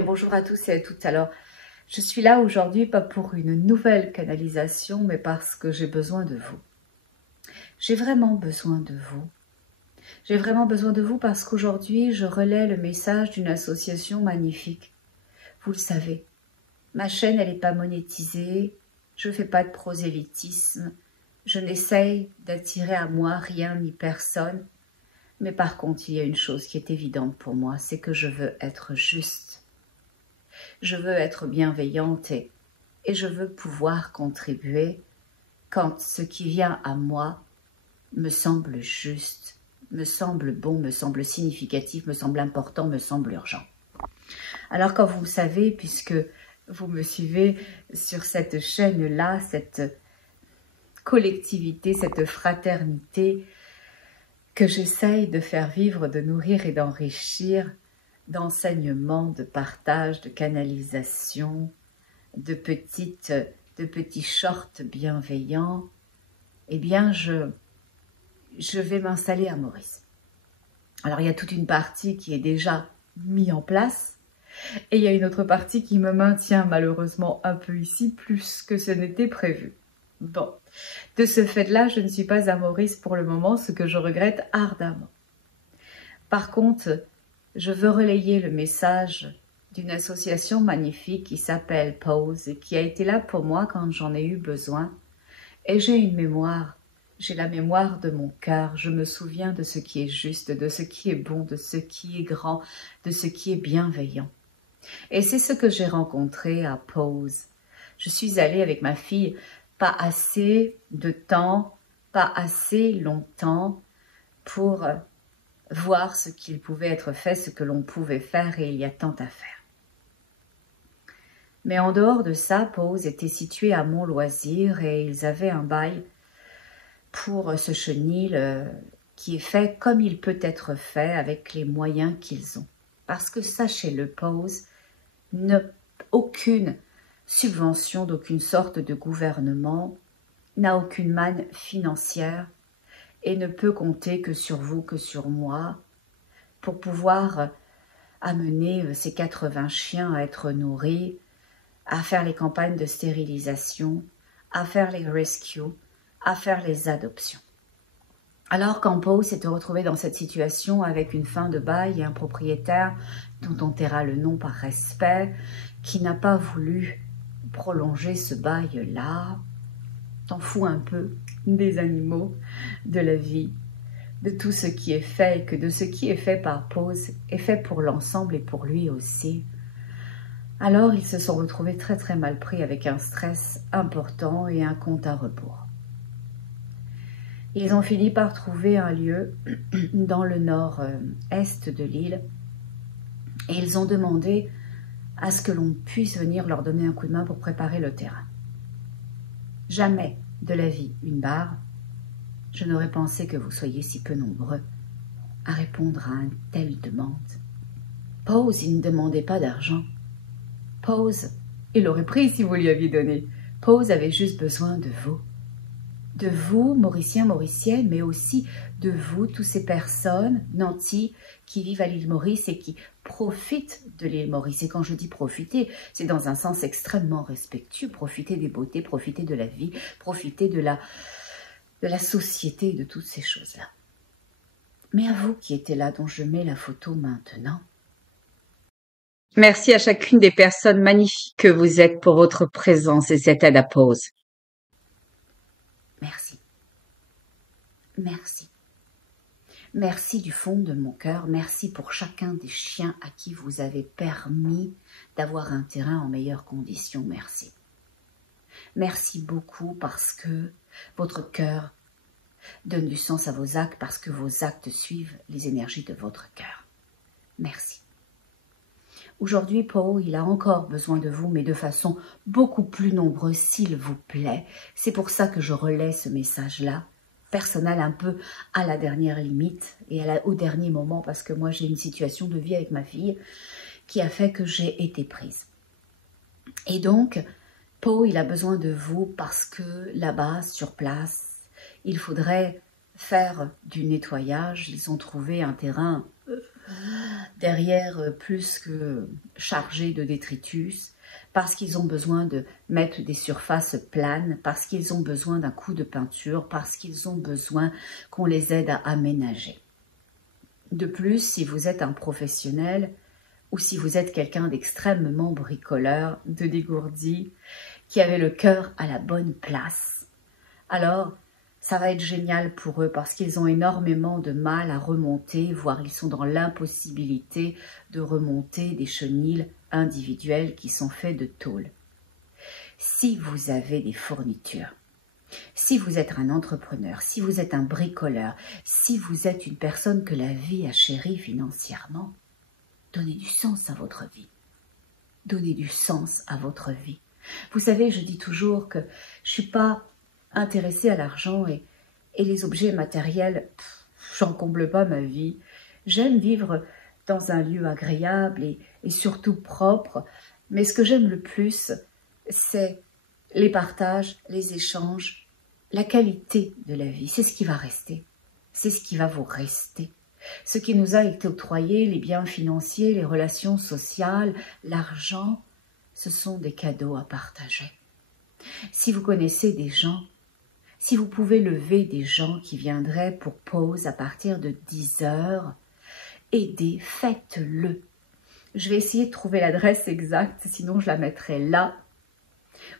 bien, bonjour à tous et à toutes. Alors, je suis là aujourd'hui pas pour une nouvelle canalisation, mais parce que j'ai besoin de vous. J'ai vraiment besoin de vous. J'ai vraiment besoin de vous parce qu'aujourd'hui, je relais le message d'une association magnifique. Vous le savez, ma chaîne, elle n'est pas monétisée, je ne fais pas de prosélytisme, je n'essaye d'attirer à moi rien ni personne. Mais par contre, il y a une chose qui est évidente pour moi, c'est que je veux être juste. Je veux être bienveillante et je veux pouvoir contribuer quand ce qui vient à moi me semble juste, me semble bon, me semble significatif, me semble important, me semble urgent. Alors quand vous savez, puisque vous me suivez sur cette chaîne-là, cette collectivité, cette fraternité que j'essaye de faire vivre, de nourrir et d'enrichir, d'enseignement, de partage, de canalisation, de petits shorts bienveillants, eh bien je vais m'installer à Maurice. Alors il y a toute une partie qui est déjà mise en place et il y a une autre partie qui me maintient malheureusement un peu ici plus que ce n'était prévu. Bon, de ce fait-là, je ne suis pas à Maurice pour le moment, ce que je regrette ardemment. Par contre, je veux relayer le message d'une association magnifique qui s'appelle Pause et qui a été là pour moi quand j'en ai eu besoin. Et j'ai une mémoire, j'ai la mémoire de mon cœur, je me souviens de ce qui est juste, de ce qui est bon, de ce qui est grand, de ce qui est bienveillant. Et c'est ce que j'ai rencontré à Pause. Je suis allée avec ma fille, pas assez de temps, pas assez longtemps pour voir ce qu'il pouvait être fait, ce que l'on pouvait faire, et il y a tant à faire. Mais en dehors de ça, Pause était situé à Mont-Loisir et ils avaient un bail pour ce chenil qui est fait comme il peut être fait avec les moyens qu'ils ont. Parce que sachez-le, Pause, aucune subvention d'aucune sorte de gouvernement n'a aucune manne financière et ne peut compter que sur vous, que sur moi, pour pouvoir amener ces 80 chiens à être nourris, à faire les campagnes de stérilisation, à faire les rescues, à faire les adoptions. Alors quand Pau s'était retrouvé dans cette situation avec une fin de bail et un propriétaire dont on taira le nom par respect, qui n'a pas voulu prolonger ce bail-là, t'en fous un peu des animaux, de la vie, de tout ce qui est fait et que de ce qui est fait par Pause est fait pour l'ensemble et pour lui aussi. Alors ils se sont retrouvés très très mal pris avec un stress important et un compte à rebours. Ils ont fini par trouver un lieu dans le nord-est de l'île et ils ont demandé à ce que l'on puisse venir leur donner un coup de main pour préparer le terrain. Jamais de la vie une barre, je n'aurais pensé que vous soyez si peu nombreux à répondre à une telle demande. Pause, il ne demandait pas d'argent. Pause, il l'aurait pris si vous lui aviez donné. Pause avait juste besoin de vous. De vous, Mauriciens, Mauriciennes, mais aussi de vous, toutes ces personnes nantis qui vivent à l'île Maurice et qui profitent de l'île Maurice. Et quand je dis profiter, c'est dans un sens extrêmement respectueux. Profiter des beautés, profiter de la vie, profiter de la société, de toutes ces choses-là. Mais à vous qui étiez là, dont je mets la photo maintenant. Merci à chacune des personnes magnifiques que vous êtes pour votre présence et cette aide à Pause. Merci. Merci. Merci du fond de mon cœur. Merci pour chacun des chiens à qui vous avez permis d'avoir un terrain en meilleures conditions. Merci. Merci beaucoup parce que votre cœur donne du sens à vos actes, parce que vos actes suivent les énergies de votre cœur. Merci. Aujourd'hui, Pau, il a encore besoin de vous, mais de façon beaucoup plus nombreuse, s'il vous plaît. C'est pour ça que je relais ce message-là, personnel, un peu à la dernière limite et au dernier moment, parce que moi, j'ai une situation de vie avec ma fille qui a fait que j'ai été prise. Et donc, Pau, il a besoin de vous parce que là-bas, sur place, il faudrait faire du nettoyage. Ils ont trouvé un terrain derrière plus que chargés de détritus, parce qu'ils ont besoin de mettre des surfaces planes, parce qu'ils ont besoin d'un coup de peinture, parce qu'ils ont besoin qu'on les aide à aménager. De plus, si vous êtes un professionnel ou si vous êtes quelqu'un d'extrêmement bricoleur, de dégourdi, qui avait le cœur à la bonne place, alors ça va être génial pour eux parce qu'ils ont énormément de mal à remonter, voire ils sont dans l'impossibilité de remonter des chenils individuels qui sont faits de tôle. Si vous avez des fournitures, si vous êtes un entrepreneur, si vous êtes un bricoleur, si vous êtes une personne que la vie a chérie financièrement, donnez du sens à votre vie. Donnez du sens à votre vie. Vous savez, je dis toujours que je ne suis pas intéressée à l'argent et les objets matériels, j'en comble pas ma vie. J'aime vivre dans un lieu agréable et surtout propre, mais ce que j'aime le plus, c'est les partages, les échanges, la qualité de la vie. C'est ce qui va rester, c'est ce qui va vous rester. Ce qui nous a été octroyé, les biens financiers, les relations sociales, l'argent, ce sont des cadeaux à partager. Si vous connaissez des gens, si vous pouvez lever des gens qui viendraient pour pause à partir de 10 heures, aidez, faites-le. Je vais essayer de trouver l'adresse exacte, sinon je la mettrai là,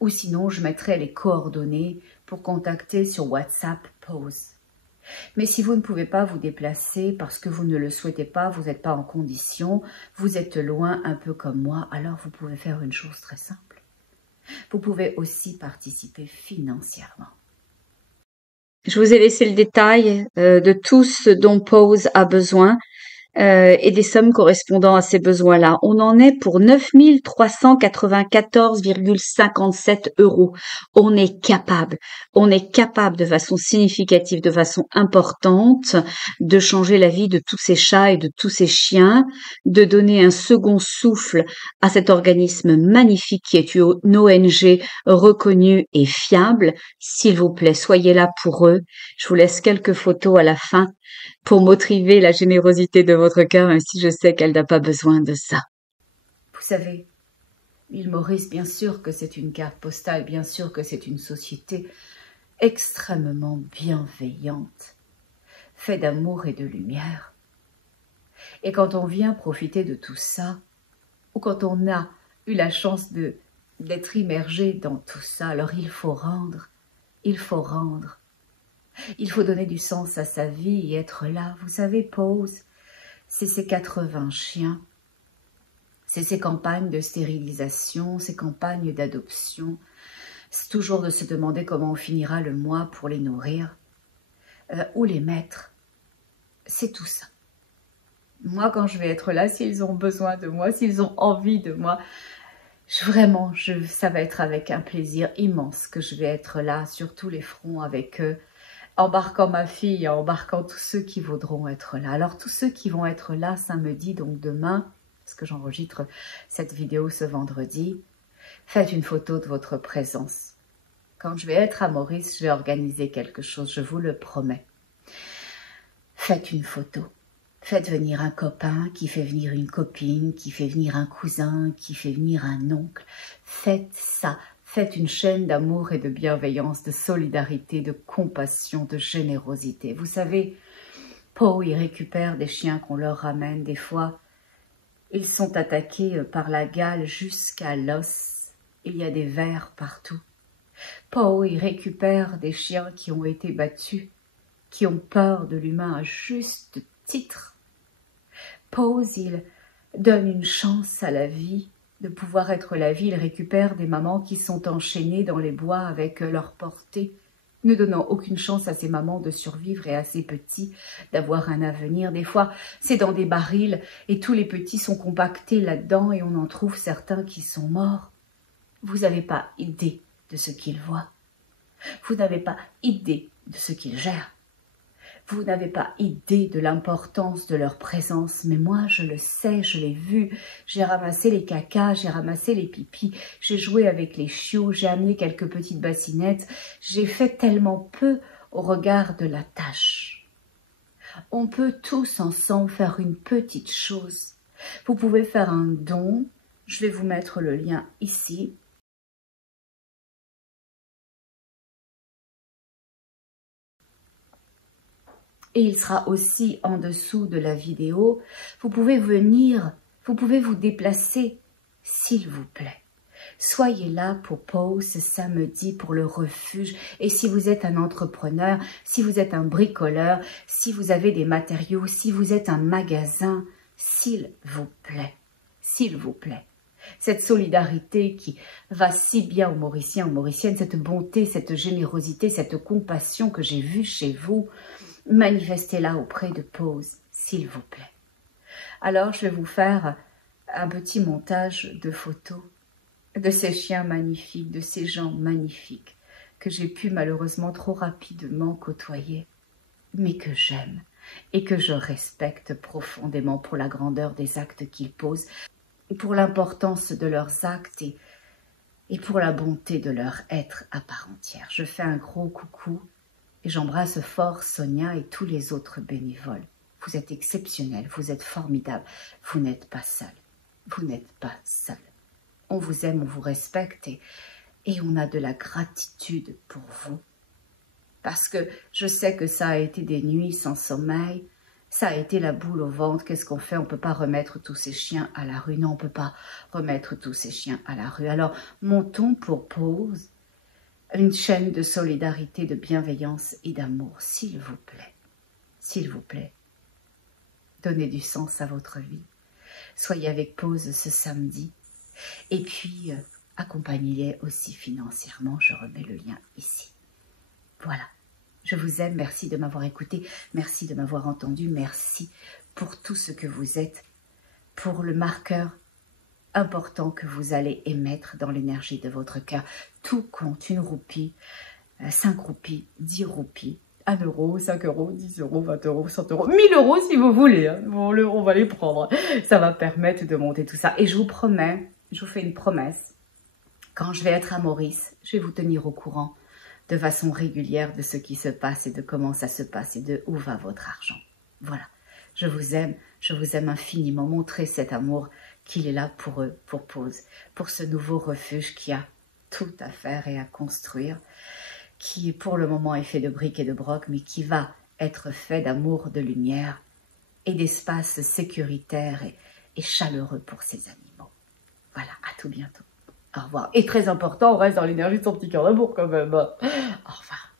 ou sinon je mettrai les coordonnées pour contacter sur WhatsApp Pause. Mais si vous ne pouvez pas vous déplacer parce que vous ne le souhaitez pas, vous n'êtes pas en condition, vous êtes loin un peu comme moi, alors vous pouvez faire une chose très simple. Vous pouvez aussi participer financièrement. Je vous ai laissé le détail de tout ce dont Pause a besoin et des sommes correspondant à ces besoins-là. On en est pour 9 394,57 €. On est capable de façon significative, de façon importante, de changer la vie de tous ces chats et de tous ces chiens, de donner un second souffle à cet organisme magnifique qui est une ONG reconnue et fiable. S'il vous plaît, soyez là pour eux. Je vous laisse quelques photos à la fin pour motiver la générosité de votre cœur, même si je sais qu'elle n'a pas besoin de ça. Vous savez, l'île Maurice, bien sûr que c'est une carte postale, bien sûr que c'est une société extrêmement bienveillante, faite d'amour et de lumière. Et quand on vient profiter de tout ça, ou quand on a eu la chance d'être immergé dans tout ça, alors il faut rendre, il faut rendre. Il faut donner du sens à sa vie et être là. Vous savez, Pause, c'est ces 80 chiens, c'est ces campagnes de stérilisation, ces campagnes d'adoption. C'est toujours de se demander comment on finira le mois pour les nourrir, ou les mettre. C'est tout ça. Moi, quand je vais être là, s'ils ont besoin de moi, s'ils ont envie de moi, ça va être avec un plaisir immense que je vais être là sur tous les fronts avec eux, embarquant ma fille, embarquant tous ceux qui voudront être là. Alors tous ceux qui vont être là samedi, donc demain, parce que j'enregistre cette vidéo ce vendredi, faites une photo de votre présence. Quand je vais être à Maurice, je vais organiser quelque chose, je vous le promets. Faites une photo. Faites venir un copain, qui fait venir une copine, qui fait venir un cousin, qui fait venir un oncle. Faites ça. Faites une chaîne d'amour et de bienveillance, de solidarité, de compassion, de générosité. Vous savez, Pau, ils récupèrent des chiens qu'on leur ramène. Des fois, ils sont attaqués par la gale jusqu'à l'os. Il y a des vers partout. Pau, ils récupèrent des chiens qui ont été battus, qui ont peur de l'humain à juste titre. Pau, ils donnent une chance à la vie, de pouvoir être la vie. Ils récupèrent des mamans qui sont enchaînées dans les bois avec leur portée, ne donnant aucune chance à ces mamans de survivre et à ces petits d'avoir un avenir. Des fois, c'est dans des barils et tous les petits sont compactés là-dedans et on en trouve certains qui sont morts. Vous n'avez pas idée de ce qu'ils voient. Vous n'avez pas idée de ce qu'ils gèrent. Vous n'avez pas idée de l'importance de leur présence, mais moi je le sais, je l'ai vu. J'ai ramassé les cacas, j'ai ramassé les pipis, j'ai joué avec les chiots, j'ai amené quelques petites bassinettes. J'ai fait tellement peu au regard de la tâche, on peut tous ensemble faire une petite chose. Vous pouvez faire un don. Je vais vous mettre le lien ici. Et il sera aussi en dessous de la vidéo. Vous pouvez venir, vous pouvez vous déplacer, s'il vous plaît. Soyez là pour Pause ce samedi pour le refuge. Et si vous êtes un entrepreneur, si vous êtes un bricoleur, si vous avez des matériaux, si vous êtes un magasin, s'il vous plaît, s'il vous plaît. Cette solidarité qui va si bien aux Mauriciens, aux Mauriciennes, cette bonté, cette générosité, cette compassion que j'ai vue chez vous, manifestez-la auprès de Pause, s'il vous plaît. Alors, je vais vous faire un petit montage de photos de ces chiens magnifiques, de ces gens magnifiques que j'ai pu malheureusement trop rapidement côtoyer, mais que j'aime et que je respecte profondément pour la grandeur des actes qu'ils posent, pour l'importance de leurs actes et pour la bonté de leur être à part entière. Je fais un gros coucou et j'embrasse fort Sonia et tous les autres bénévoles. Vous êtes exceptionnels, vous êtes formidables, vous n'êtes pas seuls, vous n'êtes pas seuls. On vous aime, on vous respecte et on a de la gratitude pour vous. Parce que je sais que ça a été des nuits sans sommeil, ça a été la boule au ventre. Qu'est-ce qu'on fait? On ne peut pas remettre tous ces chiens à la rue. Non, on ne peut pas remettre tous ces chiens à la rue. Alors, montons pour Pause une chaîne de solidarité, de bienveillance et d'amour, s'il vous plaît. S'il vous plaît. Donnez du sens à votre vie. Soyez avec Pause ce samedi. Et puis, accompagnez-les aussi financièrement. Je remets le lien ici. Voilà. Je vous aime. Merci de m'avoir écouté. Merci de m'avoir entendu. Merci pour tout ce que vous êtes. Pour le marqueur important que vous allez émettre dans l'énergie de votre cœur. Tout compte. 1 roupie, 5 roupies, 10 roupies, 1 euro, 5 euros, 10 euros, 20 euros, 100 euros, 1000 euros si vous voulez. Hein. On va les prendre. Ça va permettre de monter tout ça. Et je vous promets, je vous fais une promesse. Quand je vais être à Maurice, je vais vous tenir au courant de façon régulière de ce qui se passe et de comment ça se passe et de où va votre argent. Voilà. Je vous aime infiniment. Montrez cet amour qu'il est là pour eux, pour Pause, pour ce nouveau refuge qui a tout à faire et à construire, qui pour le moment est fait de briques et de brocs, mais qui va être fait d'amour, de lumière et d'espace sécuritaire et chaleureux pour ces animaux. Voilà, à tout bientôt. Au revoir. Et très important, on reste dans l'énergie de son petit cœur d'amour quand même. Au revoir.